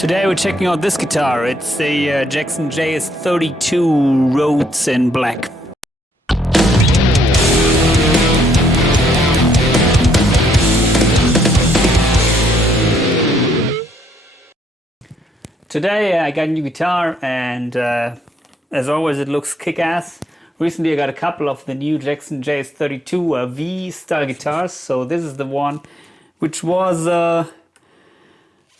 Today we're checking out this guitar. It's a Jackson JS32 Rhoads in black. Today I got a new guitar and as always it looks kick-ass. Recently I got a couple of the new Jackson JS32 V style guitars. So this is the one which was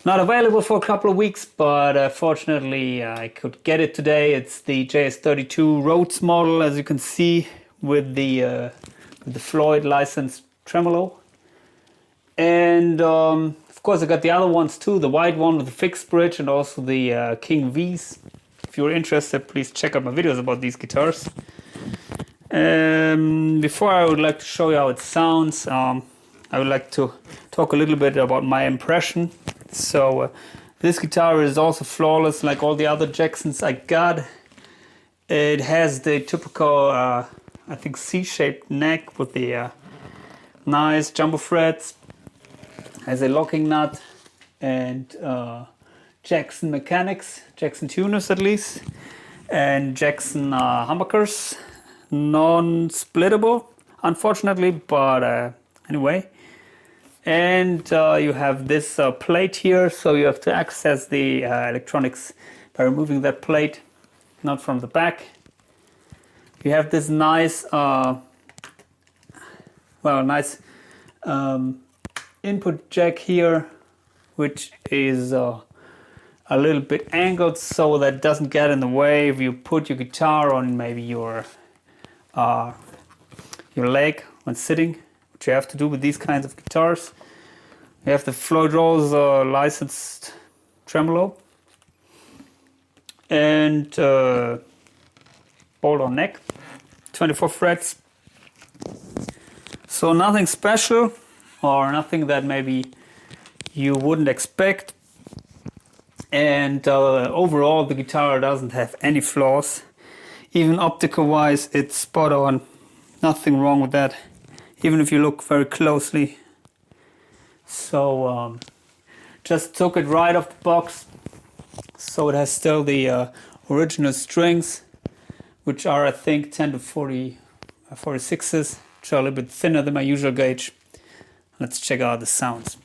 not available for a couple of weeks, but fortunately I could get it today. It's the JS32 Rhoads model, as you can see, with the Floyd licensed tremolo. And of course I got the other ones too, the white one with the fixed bridge and also the King V's. If you're interested, please check out my videos about these guitars. Before I would like to show you how it sounds, I would like to talk a little bit about my impression. So this guitar is also flawless like all the other Jacksons I got. It has the typical, I think, C-shaped neck with the nice jumbo frets. Has a locking nut and Jackson mechanics, Jackson tuners at least, and Jackson humbuckers. Non-splittable, unfortunately, but anyway. And you have this plate here, so you have to access the electronics by removing that plate, not from the back. You have this nice, input jack here, which is a little bit angled so that it doesn't get in the way if you put your guitar on maybe your leg when sitting, which you have to do with these kinds of guitars. You have the Floyd Rose licensed tremolo and bolt-on neck, 24 frets. So nothing special or nothing that maybe you wouldn't expect. And overall the guitar doesn't have any flaws. Even optical wise it's spot on, nothing wrong with that, even if you look very closely. So just took it right off the box. So it has still the original strings, which are I think 10 to 46s, which are a little bit thinner than my usual gauge. Let's check out the sounds.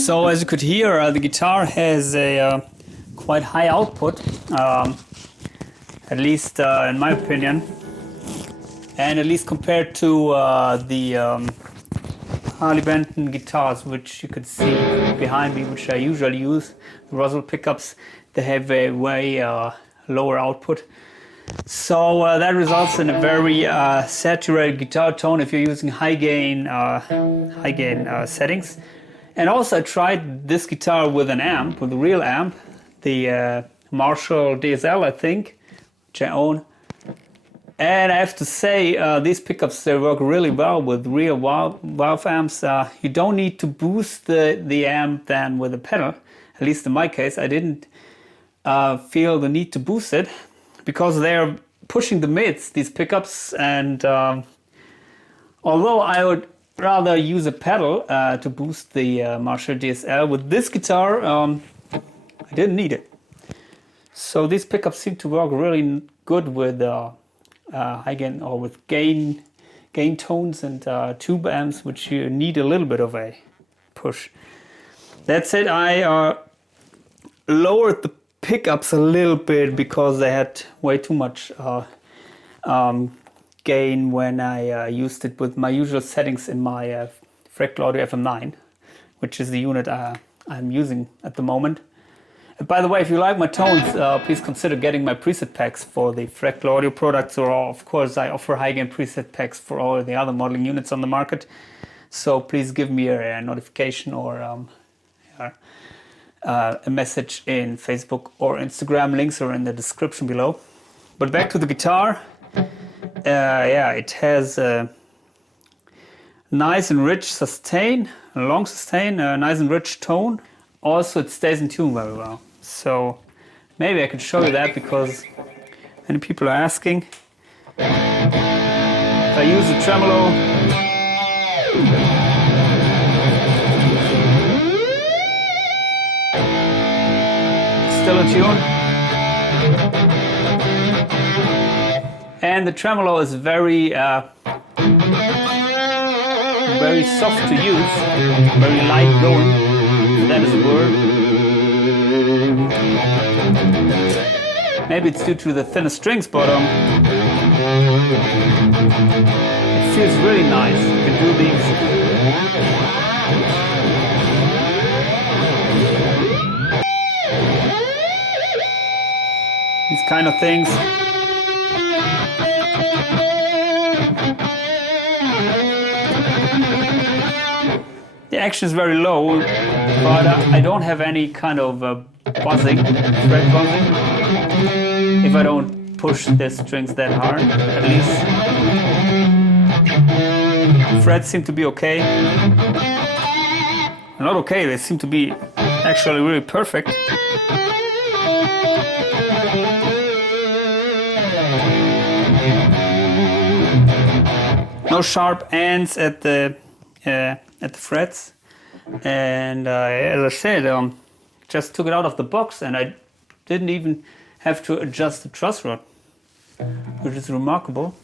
So as you could hear, the guitar has a quite high output, at least in my opinion, and at least compared to the Harley Benton guitars, which you could see behind me, which I usually use, the Roswell pickups. They have a way lower output. So that results in a very saturated guitar tone if you're using high gain settings. And also I tried this guitar with an amp, with a real amp, the Marshall DSL, I think, which I own. And I have to say, these pickups, they work really well with real valve amps. You don't need to boost the amp then with a pedal. At least in my case, I didn't feel the need to boost it because they're pushing the mids, these pickups. And although I would rather use a pedal to boost the Marshall DSL, with this guitar, I didn't need it. So these pickups seem to work really good with high gain or with gain tones and tube amps, which you need a little bit of a push. That said, I lowered the pickups a little bit because they had way too much gain when I used it with my usual settings in my Fractal Audio FM9, which is the unit I'm using at the moment. And by the way, if you like my tones, please consider getting my preset packs for the Fractal Audio products, or of course I offer high gain preset packs for all the other modeling units on the market. So please give me a notification or a message in Facebook or Instagram. Links are in the description below. But back to the guitar. Yeah, it has a nice and rich sustain, a long sustain, a nice and rich tone. Also, it stays in tune very well. So maybe I could show you that because many people are asking. If I use a tremolo, still in tune. And the tremolo is very soft to use, very light going. That is a word. Maybe it's due to the thinner strings, but it feels really nice. You can do these kind of things. The action is very low, but I don't have any kind of buzzing, fret buzzing, if I don't push the strings that hard, at least. Frets seem to be okay. Not okay, they seem to be actually really perfect. No sharp ends at the frets, and as I said, just took it out of the box, and I didn't even have to adjust the truss rod, which is remarkable.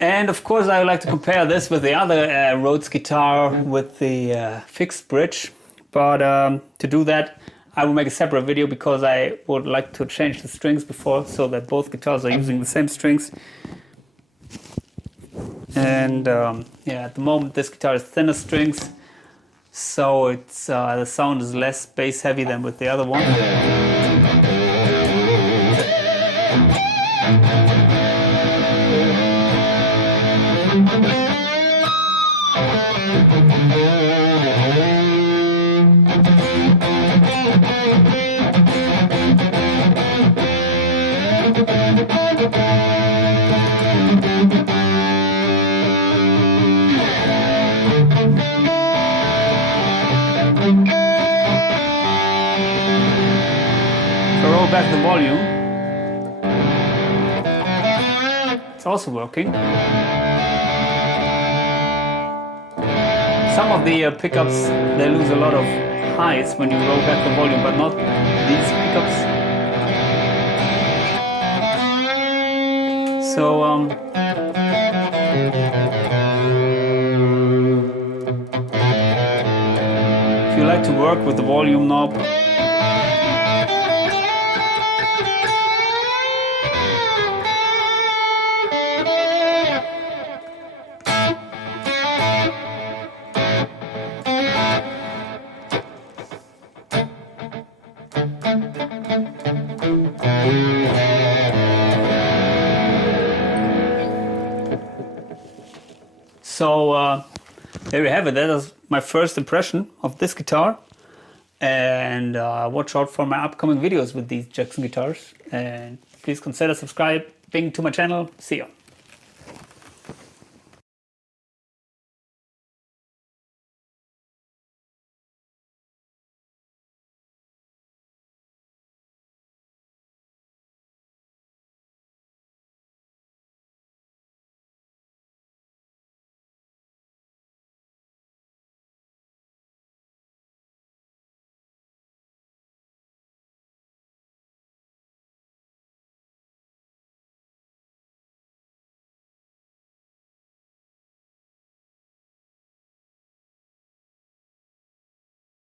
And of course I would like to compare this with the other Rhodes guitar with the fixed bridge, but to do that I will make a separate video because I would like to change the strings before so that both guitars are using the same strings. And yeah, at the moment this guitar is thinner strings, so it's the sound is less bass heavy than with the other one. Roll back the volume. It's also working. some of the pickups, they lose a lot of highs when you roll back the volume, but not these pickups. So if you like to work with the volume knob, so there we have it. That is my first impression of this guitar. And watch out for my upcoming videos with these Jackson guitars. And please consider subscribing to my channel. See ya.